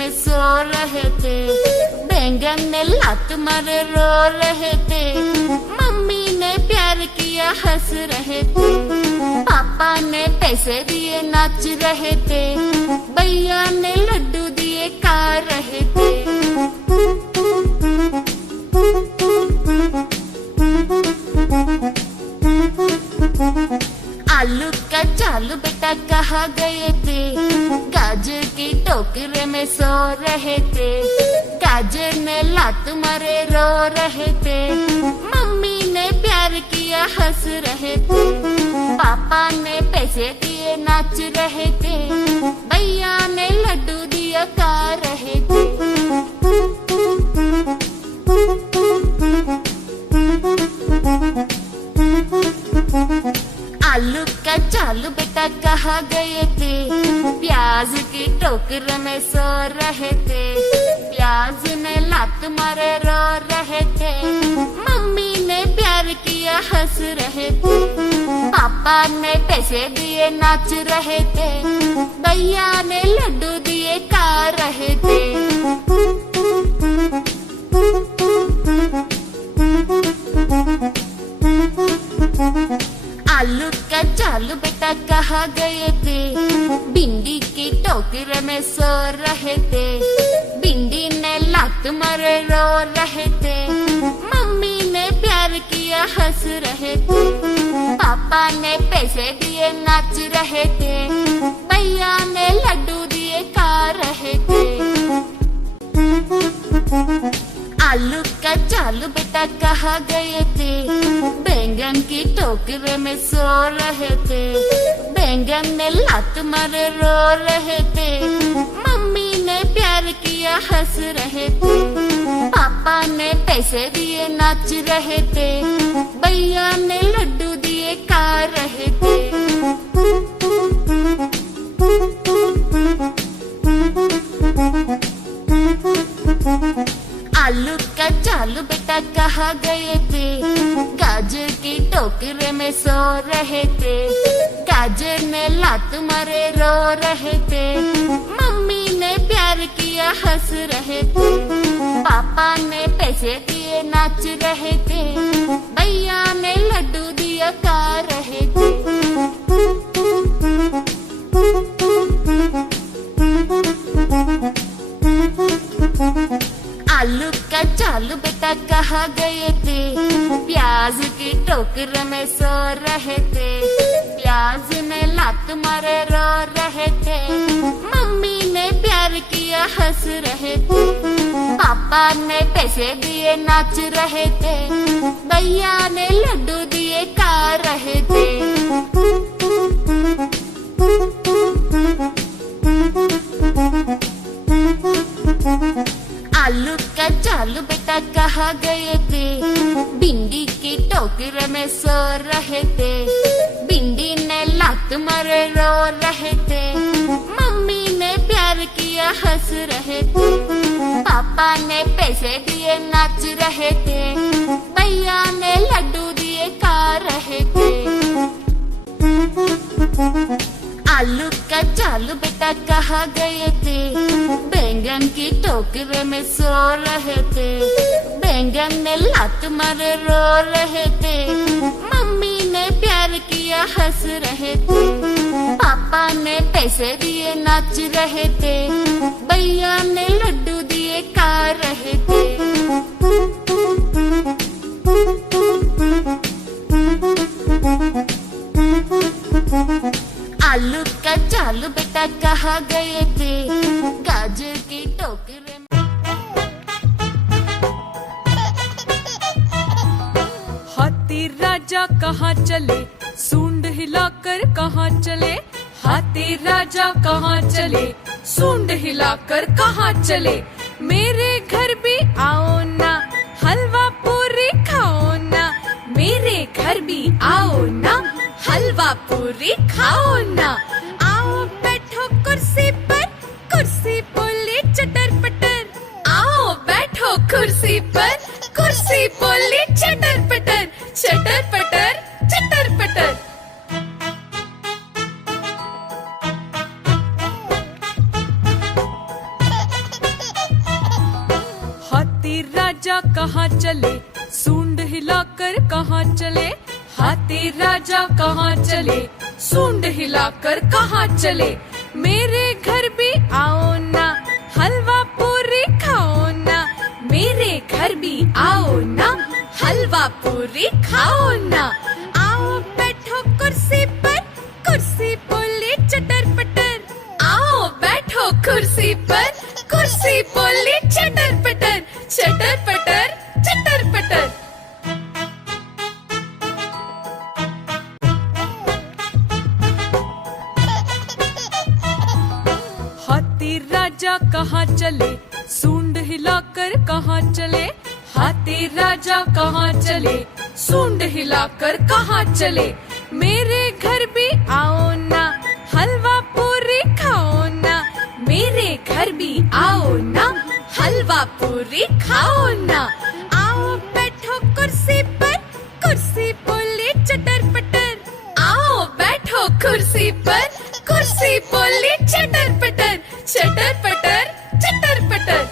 में सो रहे थे, बैंगन ने लात मारे रो रहे थे, मम्मी ने प्यार किया हंस रहे थे, पापा ने पैसे दिए नाच रहे थे, भैया ने लड्डू दिए खा रहे थे। आलू का चालू बेटा कहाँ गए थे, गाजर की टोकरे में सो रहे थे, गाजर ने लात मारे रो रहे थे, मम्मी ने प्यार किया हंस रहे थे, पापा ने पैसे दिए नाच रहे थे, भैया ने लड्डू दिया खा रहे थे। आलू का चालू बेटा कहाँ गए थे, प्याज की टोकरे में सो रहे थे, प्याज ने लात मारे रो रहे थे, मम्मी ने प्यार किया हंस रहे थे, पापा ने पैसे दिए नाच रहे थे, भैया ने लड्डू दिए खा रहे थे। आलू का चालू बेटा कहाँ गए थे, भिंडी की टोकरे में सो रहे थे, भिंडी ने लात मारे रो रहे थे, मम्मी ने प्यार किया हंस रहे थे, पापा ने पैसे दिए नाच रहे थे, भैया ने लड्डू दिए खा रहे थे। आलू का चालू बेटा कहाँ गए थे, बैंगन की टोकरे में सो रहे थे, बैंगन ने लात मारे रो रहे थे, मम्मी ने प्यार किया हंस रहे थे, पापा ने पैसे दिए नाच रहे थे, भैया ने लड्डू दिए खा रहे थे। आलू का चालू बेटा कहाँ गए थे, गाजर की टोकरे में सो रहे थे, गाजर ने लात मारे रो रहे थे, मम्मी ने प्यार किया हंस रहे थे, पापा ने पैसे दिए नाच रहे थे, भैया ने लड्डू दिया खा रहे थे। आलू का चालू बेटा कहाँ गए थे, प्याज की टोकरे में सो रहे थे, प्याज ने लात मारे रो रहे थे, मम्मी ने प्यार किया हंस रहे थे, पापा ने पैसे दिए नाच रहे थे, भैया ने लड्डू दिए खा रहे थे। आलू का चालू बेटा कहाँ गए थे, भिंडी की टोकरे में सो रहे थे, भिंडी ने लात मारे रो रहे थे, मम्मी ने प्यार किया हंस रहे थे, पापा ने पैसे दिए नाच रहे थे, भैया ने लड्डू दिए खा रहे थे। आलू का चालू बेटा कहाँ गए थे, बैंगन की टोकरे में सो रहे थे, बैंगन ने लात मारे रो रहे थे, मम्मी ने प्यार किया हंस रहे थे, पापा ने पैसे दिए नाच रहे थे, भैया ने लड्डू दिए खा रहे थे। आलू का चालू बेटा कहाँ गए थे, गाजर की टोकरे में। हाथी राजा कहाँ चले, सूंड हिलाकर कहाँ चले, हाथी राजा कहाँ चले, सूंड हिलाकर कहाँ चले, मेरे घर भी आओ ना, हलवा पूरी खाओ ना, मेरे घर भी आओ ना, हलवा पूरी खाओ ना, आओ बैठो कुर्सी पर, कुर्सी बोली चटर पटर, आओ बैठो कुर्सी पर, कुर्सी बोली चटर पटर, चटर पटर चटर पटर। राजा कहाँ चले, सूंड हिलाकर कहाँ चले, हाथी राजा कहाँ चले, सूंड हिलाकर कहाँ चले, मेरे घर भी आओ ना, हलवा पूरी खाओ ना, मेरे घर भी आओ ना, हलवा पूरी खाओ ना, आओ बैठो कुर्सी पर, कुर्सी बोली चटर पटर, आओ बैठो कुर्सी पर, कुर्सी बोली चटर पटर, चटर पटर, चटर पटर। हाथी राजा कहाँ चले, सूंड हिलाकर कहाँ चले, हाथी राजा कहाँ चले, सूंड हिलाकर कहाँ चले, मेरे घर भी आओ ना, हलवा पूरी खाओ ना, मेरे घर भी आओ ना, हलवा पूरी खाओ ना, आओ बैठो कुर्सी पर, कुर्सी बोली चटर पटर, आओ बैठो कुर्सी पर, कुर्सी बोली चटर पटर, चटर पटर, चटर पटर।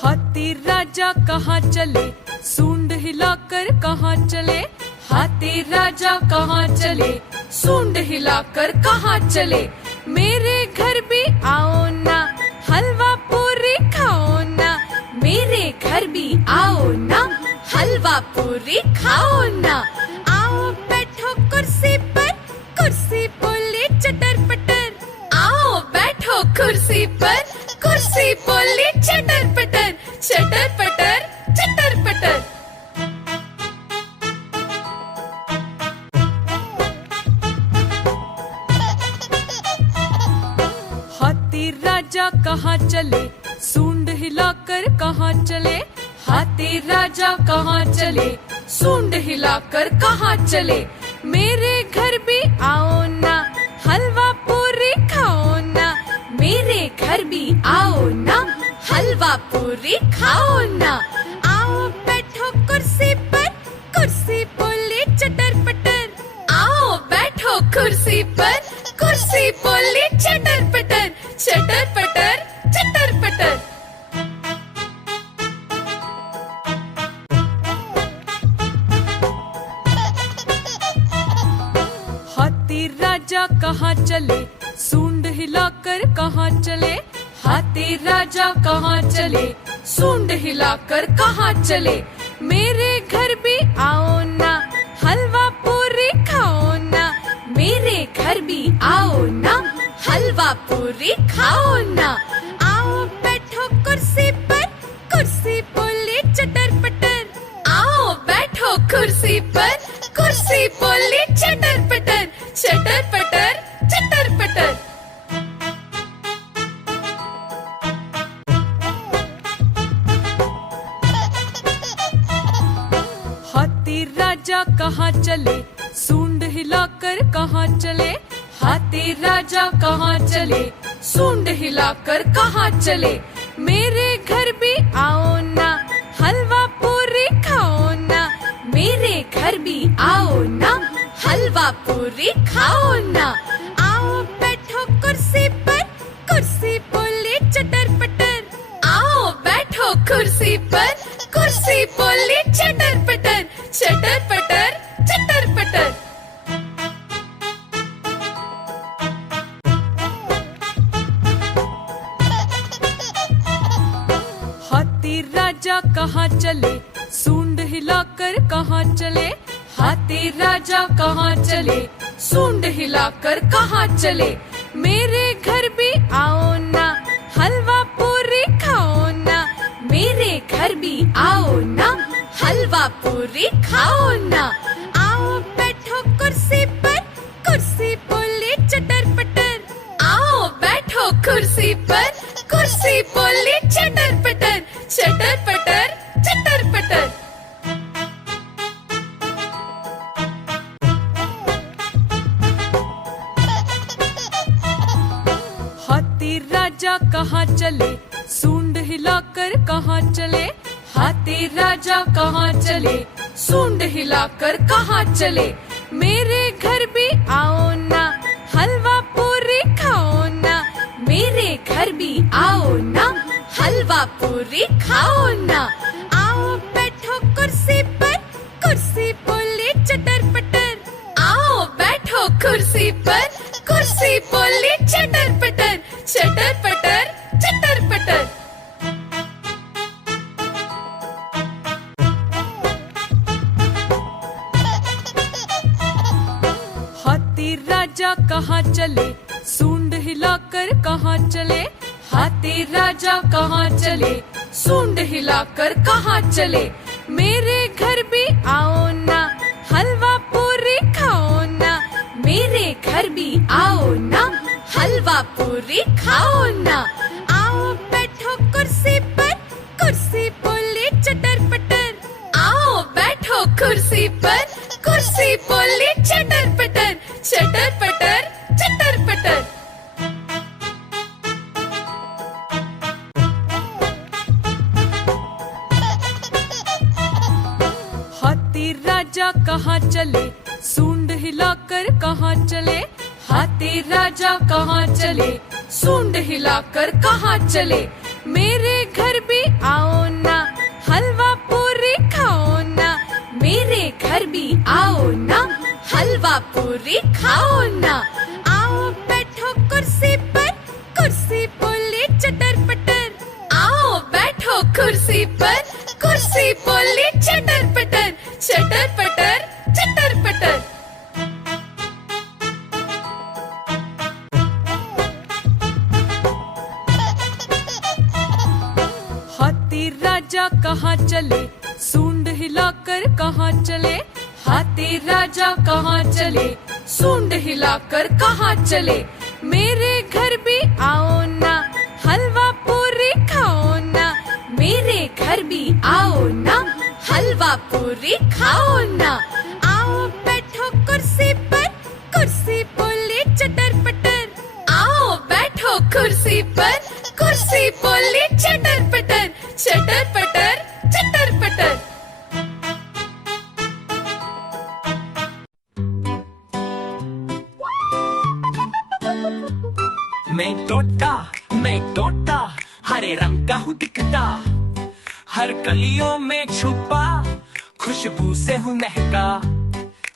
हाथी राजा कहाँ चले, सूंड हिलाकर कहाँ चले, हाथी राजा कहाँ चले, सूंड हिलाकर कहाँ चले, मेरे घर भी आओ ना, हलवा पूरी खाओ ना, मेरे घर भी आओ ना, हलवा पूरी खाओ ना, आओ बैठो कुर्सी पर, कुर्सी बोली चटर पटर, आओ बैठो कुर्सी पर, कुर्सी बोली चटर पटर, चटर पटर, चटर पटर। हाथी राजा कहाँ चले, सूंड हिलाकर कहाँ चले, हाथी राजा कहाँ चले, सूंड हिलाकर कहाँ चले, मेरे घर भी आओ ना, हलवा पूरी खाओ ना, मेरे घर भी आओ ना, हलवा पूरी खाओ ना, आओ बैठो कुर्सी पर, कुर्सी बोली चटर पटर, आओ बैठो कुर्सी पर, कुर्सी बोली चटर पटर, चटर पटर, चटर पटर। हाथी राजा कहाँ चले, सूंड हिलाकर कहाँ चले, हाथी राजा कहाँ चले, सूंड हिलाकर कहाँ चले, मेरे घर भी आओ ना, हलवा पूरी खाओ ना, मेरे घर भी आओ ना, हलवा पूरी खाओ ना, आओ बैठो कुर्सी पर, कुर्सी बोली चटर पटर, आओ बैठो कुर्सी पर, कुर्सी बोली चटर पटर, चटर पटर, चटर पटर। हाथी राजा कहाँ चले, सूंड हिलाकर कहाँ चले, हाथी राजा कहाँ चले, सूंड हिलाकर कहाँ चले, मेरे घर भी आओ ना, हलवा पूरी खाओ ना, मेरे घर भी आओ ना, हलवा पूरी खाओ ना, आओ बैठो कुर्सी पर, कुर्सी बोली चटर पटर, आओ बैठो कुर्सी पर, कुर्सी बोली चटर पटर, चटर पटर, चटर पटर। हाथी राजा कहाँ चले, सूंड हिलाकर कहाँ चले, हाथी राजा कहाँ चले, सूंड हिलाकर कहाँ चले, मेरे घर भी आओ ना, हलवा पूरी खाओ ना, मेरे घर भी आओ ना, हलवा पूरी खाओ ना, आओ बैठो कुर्सी पर, कुर्सी बोली चटर पटर, आओ बैठो कुर्सी पर, कुर्सी बोली चटर पटर, चटर पटर, चटर पटर। हाथी राजा कहाँ चले, सूंड हिलाकर कहाँ चले, हाथी राजा कहाँ चले, सूंड हिलाकर कहाँ चले, मेरे घर भी आओ ना, हलवा पूरी खाओ ना। आओ बैठो कुर्सी पर, कुर्सी बोली चटर पटर। आओ बैठो कुर्सी पर, कुर्सी बोली चटर पटर, चटर पटर, चटर पटर। हाथी राजा कहाँ चले, सूंड हिलाकर कहाँ चले। हाथी राजा कहाँ चले, सूंड हिलाकर कहाँ चले। मेरे घर भी आओ ना, हलवा पूरी खाओ ना। मेरे घर भी आओ ना, हलवा पूरी खाओ ना। आओ बैठो कुर्सी पर, कुर्सी बोली चटर पटर। आओ बैठो कुर्सी पर, कुर्सी बोली चटर पटर, चटर पटर, चटर पटर। हाथी राजा कहाँ चले, सूंड हिलाकर कहाँ चले। हाथी राजा कहाँ चले, सूंड हिलाकर कहाँ चले। मेरे घर भी आओ ना, हलवा पूरी खाओ ना। मेरे घर भी आओ ना, हलवा पूरी खाओ ना। आओ बैठो कुर्सी पर, कुर्सी बोली चटर पटर। आओ बैठो कुर्सी पर, कुर्सी बोली चटर पटर, चटर पटर, चटर पटर। हाथी राजा कहाँ चले, सूंड हिलाकर कहाँ चले। हाथी राजा कहाँ चले, सूंड हिलाकर कहाँ चले। मेरे घर भी आओ ना, हलवा पूरी खाओ ना। मेरे घर भी आओ ना, हलवा पूरी खाओ ना। आओ बैठो कुर्सी पर, कुर्सी बोली चटर पटर। आओ बैठो कुर्सी पर, कुर्सी बोली चटर पटर, चटर पटर, चटर पटर। मैं तोता हरे रंग का हूँ दिखता। हर कलियों में छुपा, खुशबू से हूँ महका।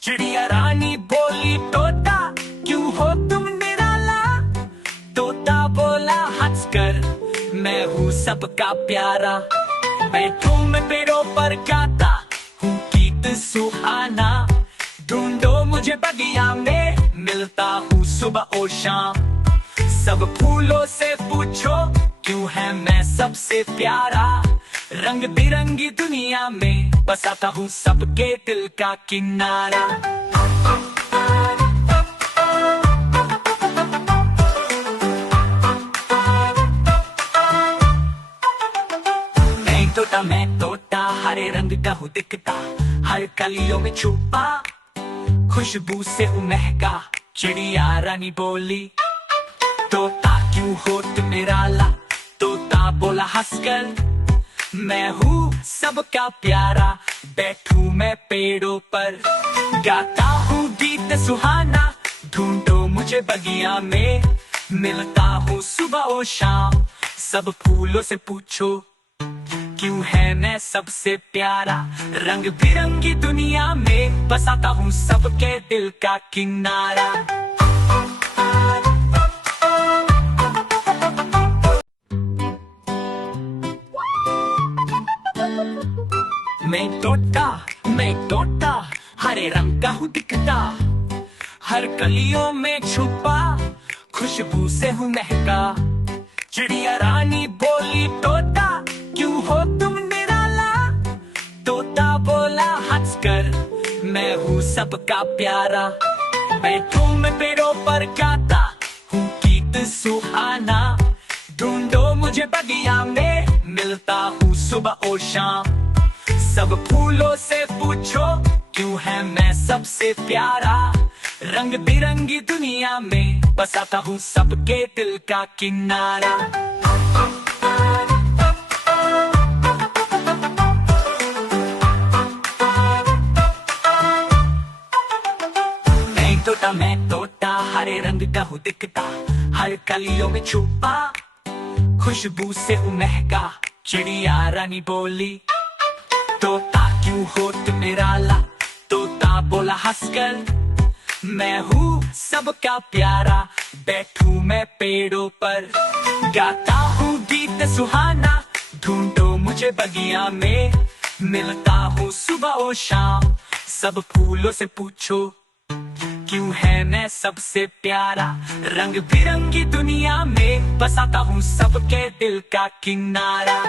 चिड़िया रानी बोली तोता क्यों हो तुम निराला। तोता बोला हंसकर मैं हूँ सबका प्यारा। बैठूं मैं पेड़ों पर गाता हूँ गीत सुहाना। ढूंढो मुझे बगिया में, मिलता हूँ सुबह और शाम। सब फूलों से पूछो क्यों है मैं सबसे प्यारा। रंग बिरंगी दुनिया में बसाता हूँ सबके दिल का किनारा। मैं तोता हरे रंग का हूँ दिखता। हर कलियों में छुपा, खुशबू से हूँ महका। चिड़िया रानी बोली तोता क्यों हो तुम निराला। तोता बोला हंसकर मैं हूँ सबका प्यारा। बैठूं मैं पेड़ों पर गाता हूँ गीत सुहाना। ढूंढो मुझे बगिया में, मिलता हूँ सुबह और शाम। सब फूलों से पूछो क्यों है मैं सबसे प्यारा। रंग बिरंगी दुनिया में बसाता हूँ सबके दिल का किनारा। मैं तोता हरे रंग का हूँ दिखता। हर कलियों में छुपा, खुशबू से हूँ महका। चिड़िया रानी बोली तोता क्यों हो तुम निराला। तोता बोला हंसकर मैं हूँ सबका प्यारा। बैठूं मैं पेड़ों पर गाता हूँ गीत सुहाना। ढूंढो मुझे बगिया में, मिलता हूँ सुबह और शाम। सब फूलों से पूछो क्यों है मैं सबसे प्यारा। रंग बिरंगी दुनिया में बसाता हूँ सबके दिल का किनारा। मैं तोता हरे रंग का हूँ दिखता। हर कलियों में छुपा, खुशबू से हूँ महका। चिड़िया रानी बोली तोता क्यों हो तुम निराला। तोता बोला हंसकर मैं हूँ सबका प्यारा, बैठू मैं पेड़ों पर गाता हूँ गीत सुहाना। ढूंढो मुझे बगिया में, मिलता हूँ सुबह और शाम। सब फूलों से पूछो क्यों है मैं सबसे प्यारा। रंग बिरंगी दुनिया में बसाता हूँ सबके दिल का किनारा।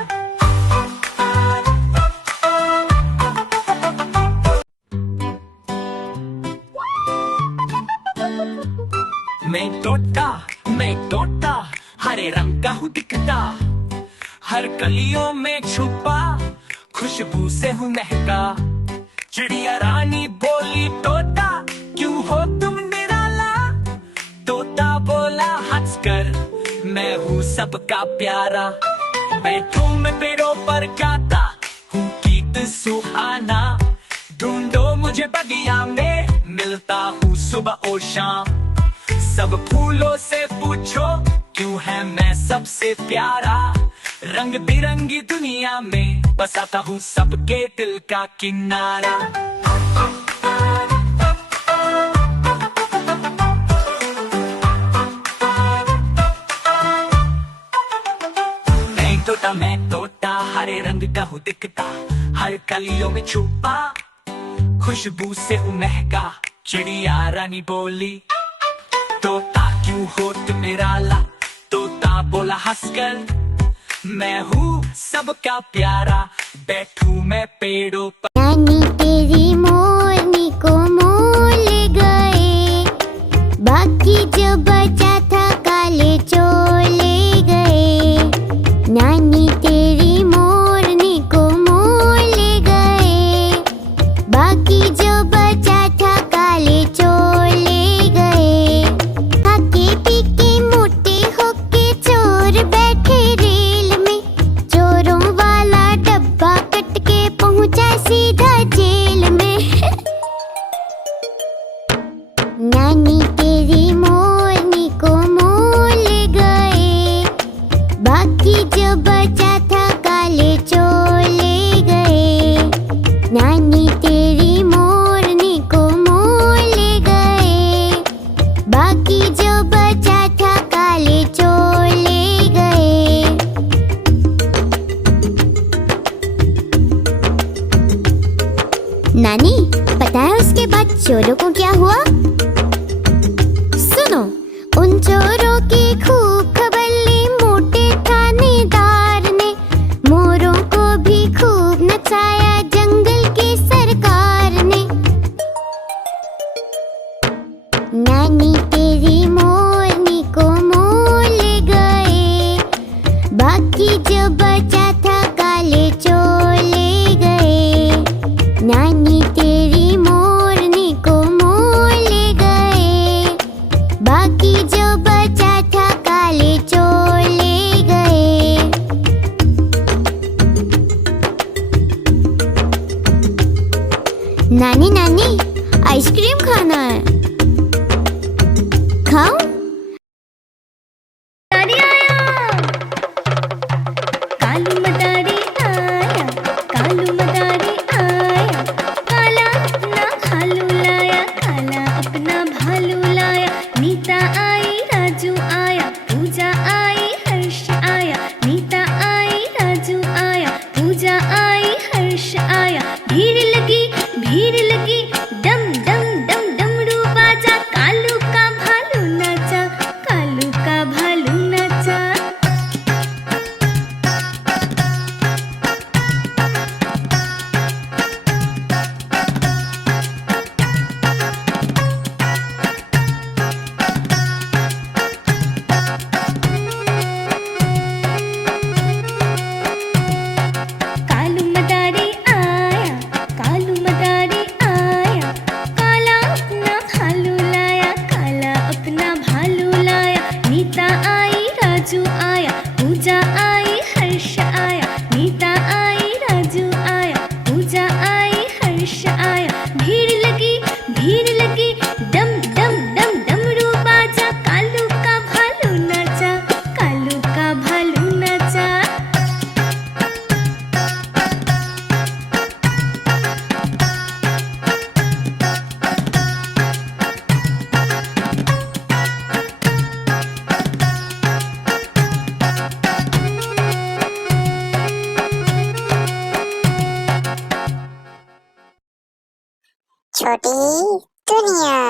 मैं तोता हरे रंग का हूँ दिखता, हर कलियों में छुपा खुशबू से हूँ महका। चिड़िया रानी बोली तोता क्यों हो तुम निराला। तोता बोला हंसकर मैं हूँ सबका प्यारा, बैठू मैं पेड़ों पर गाता हूँ गीत सुहाना। ढूंढो मुझे बगिया में, मिलता हूँ सुबह और शाम। सब फूलों से पूछो क्यों है मैं सबसे प्यारा। रंग बिरंगी दुनिया में बसाता हूँ सबके दिल का किनारा। मैं तोता हरे रंग का हूँ दिखता, हर कलियों में छुपा खुशबू से हूँ महका। चिड़िया रानी बोली तोता क्यों हो तुम निराला। तोता बोला हंसकर मैं हूँ सबका प्यारा, बैठू मैं पेड़ों पर। नानी तेरी मोरनी को मोल गए, बाकी जो बचा था काले चोले गए। नानी तेरी मोरनी को मोल गए, बाकी जो बचा था काले चोले गए। खाके पीके मोटे होके चोर बैठे रेल में, चोरों वाला डब्बा कट के पहुंचा सीधा जेल में। नानी तेरी मोरनी को मोल गए, बाकी जो बचा था काले चोले गए। नानी तेरी मोरनी को मोल गए, बाकी जो बचा था काले चोले गए। नानी पता है उसके बाद चोरों को क्या हुआ? सुनो, उन चोरों की खूब खबर ली मोटे थानेदार ने। मोरों को भी खूब नचाया जंगल की सरकार ने। नानी तेरी मोरनी को मोल गए, बाकी जो बचा था काले चोले गए। नानी तेरी मोरनी को मोल गए, बाकी जो बचा था काले चोले गए। नानी नानी आइसक्रीम खाना है, खाऊं? मदारी आया, कालू मदारी आया, कालू मदारी आया। काला अपना भालू लाया, काला अपना भालू लाया। नीता आई राजू आया, पूजा आई हर्ष आया। नीता आई राजू आया, पूजा आई हर्ष आया। भीड़ लगी डम डम डम डमरू छोटी दुनिया।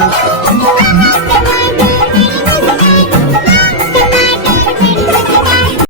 Thank you.